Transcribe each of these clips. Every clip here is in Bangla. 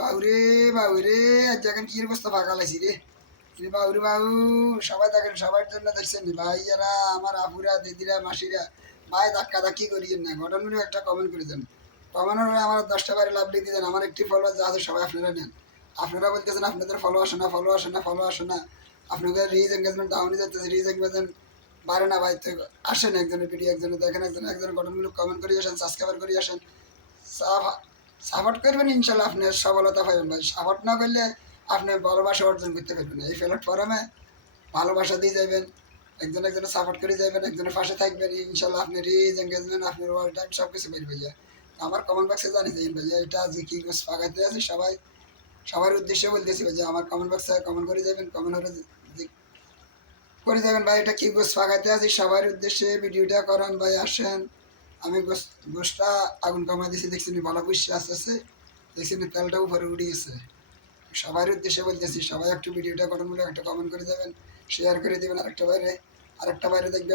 বাউরে বাউরে আজ এখন কি অবস্থা ফাঁকা লাইছি রে বাউরে বাবু সবাই দেখেন সবার জন্য দেখছেন ভাইয়ারা আমার আপুরা দিদিরা মাসিরা ভাই ধাক্কা ধাক্কি করিয়েন না ঘটনাগুলো একটা কমেন্ট করে দেন কমেন্ট আমার 10টা বারে লাভ লিখে দেন আমার একটি ফলোয়ার যা আছে সবাই আপনারা নেন আপনারা বলতেছেন আপনাদের ফলো আসে না ফলো আসে না ফলো আসে না আপনাদের রিচ এঙ্গেজমেন্ট ডাউনে যাচ্ছে রিচ এঙ্গেজমেন্ট বাড়ে না ভাই তো আসেন একজনের ভিডিও একজনে দেখেন একজনের ঘটনাগুলো কমেন্ট করে আসেন সাবস্ক্রাইবার করে আসেন সাপোর্ট করবেন ইনশাল্লাহ আপনি সফলতা পাবেন ভাই সাপোর্ট না করলে আপনি ভালোবাসা অর্জন করতে পারবেন এই প্ল্যাটফর্মে ভালোবাসা দিয়ে যাবেন একজনের সাপোর্ট করে যাবেন একজনের পাশে থাকবেন ইনশাল্লাহ আপনি রিচ এঙ্গেজমেন্ট আপনার ওয়াল টাইম সব কিছু বের ভাইয়া আমার কমেন্ট বক্সে জানিয়ে দিন ভাইয়া এটা যে কী পাকাইতে আছে সবার উদ্দেশ্যে বলতেছি ভাইয়া আমার কমেন্ট বক্সে কমেন্ট করে যাবেন কমেন্ট করে যাবেন ভাই এটা কী গোস পাকাইতে আছি সবার উদ্দেশ্যে ভিডিওটা করান ভাই আসেন আমি গোসটা আগুন কমাই দিয়েছি দেখছি ভালো বুঝছে আস্তে আস্তে দেখছি তেলটা উপরে উঠে গেছে সবার উদ্দেশ্যে বলতেছি সবাই একটু ভিডিওটা গঠনমূলক একটা কমেন্ট করে দেবেন শেয়ার করে দেবেন আরেকটা বাইরে দেখবে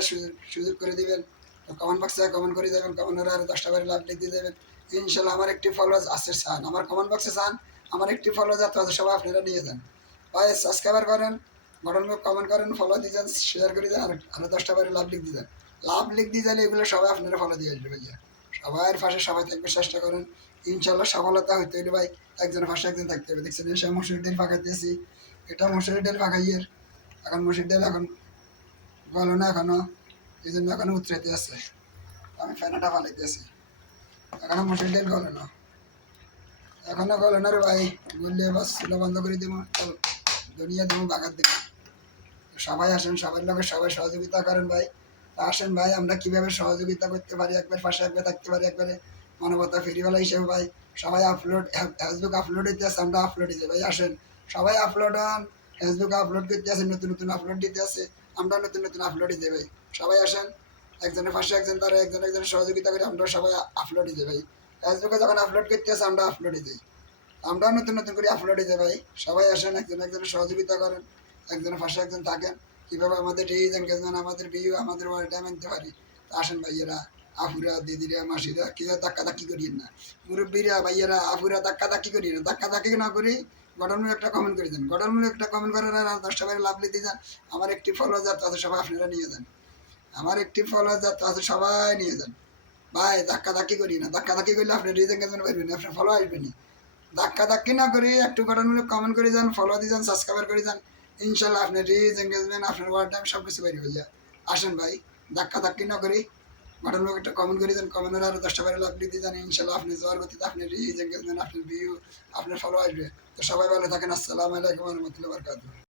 সুযোগ করে দিবেন তো কমেন্ট বক্সে কমেন্ট করে দেবেন কমেন্টের আরও 10টা বাইরে লাভ লিখে দেবেন ইনশাল্লাহ আমার একটি ফলোয়ার্স আসছে চান আমার কমেন্ট বক্সে চান আমার একটি ফলোয়ার যাতে সবাই আপনারা নিয়ে যান ভাই সাবস্ক্রাইবার করেন গঠনমূলক কমেন্ট করেন ফলো দিয়ে যান শেয়ার করে দেন আরও 10টা বাইরে লাভ লিখ দিয়ে যান লাভ লিখ দিয়ে যান এগুলো সবাই আপনারা ফলো দিয়ে আসবে ভাইয়া সবার পাশে সবাই থাকবে চেষ্টা করেন ইনশাল্লাহ সফলতা হইতে হইলে ভাই একজনের পাশে একজন থাকতে হবে দেখছেন এসে মসুর ডাল ফাঁকাইতেছি এটা মসুর ডাল ফাঁকাইয়ের এখন মসুর ডাল এখন গলো না এখনো এই জন্য এখনো উতরাইতে আছে আমি ফ্যানাটা ফালাইতেছি এখনো মসুর ডাল গলে না এখনো গলে না রে ভাই বললে বাস চুলা বন্ধ করে দেবো দুনিয়া দেবো বাগার দেবো সবাই আসেন সবার লোকের সবাই সহযোগিতা করেন ভাই আসেন ভাই আমরা কীভাবে সহযোগিতা করতে পারি একবার পাশে একবার থাকতে পারি একবারে মানবতা ফেরিওয়ালা হিসেবে ভাই সবাই ফেসবুক আপলোড দিতে আছে আমরা আপলোড দিতে ভাই আসেন সবাই আপলোড হন ফেসবুকে আপলোড করতে আছে নতুন আপলোড দিতে আছে আমরা নতুন আপলোড দিতে ভাই সবাই আসেন একজনের পাশে একজন তারা একজনের সহযোগিতা করে আমরা সবাই আপলোড দিতে ভাই ফেসবুকে যখন আপলোড করতে আছে আমরা আপলোড দিই আমরাও নতুন করে আপলোড দিতে ভাই সবাই আসেন একজনের সহযোগিতা করেন একজনের পাশে একজন থাকেন কীভাবে আমাদের রিচ এঙ্গেজমেন্ট আমাদের ভিউ আমাদের ওয়াল টাইম আনতে পারি আসেন ভাইয়েরা আফুরা দিদিরা মাসিরা কেউ ধাক্কি করিয়েন না মুরব্বীরা ভাইয়েরা আফুরা ধাক্কি করিয়েন না ধাক্কি না করি গঠনমূলক একটা কমেন্ট করে দেন গঠনমূলক একটা কমেন্ট করার আর 10টা বাইরে লাভ লিখতে যান আমার একটি ফলো যাত আছে সবাই আপনারা নিয়ে যান আমার একটি ফলো যাত আছে সবাই নিয়ে যান ভাই ধাক্কি করি না ধাক্কি করলে আপনি রিচ এঙ্গেজমেন্ট পারবেন আপনার ফলো আসবেনি ধাক্কি না করে একটু গঠনমূলক কমেন্ট করে যান ফলো দিয়ে যান সাবস্ক্রাইবার করে যান ইনশাল্লাহ আপনার রিচ এঙ্গেজমেন্ট আপনার ওয়াল টাইম সব কিছু বেরিয়ে হয়ে যায় আসেন ভাই ধাক্কি না করি গঠনমূলক একটা কমেন্ট করে দেন কমেন্টের আরও 10টা বাইরে লাভ লিখতে যান ইনশাল্লাহ আপনি যাওয়ার গতিতে আপনার রিচ এঙ্গেজমেন্ট আপনার ভিউ আপনার ফলো আসবে তো সবাই ভালো থাকেন আসসালামু আলাইকুম রহমতুল্লাহ বরকাতুহ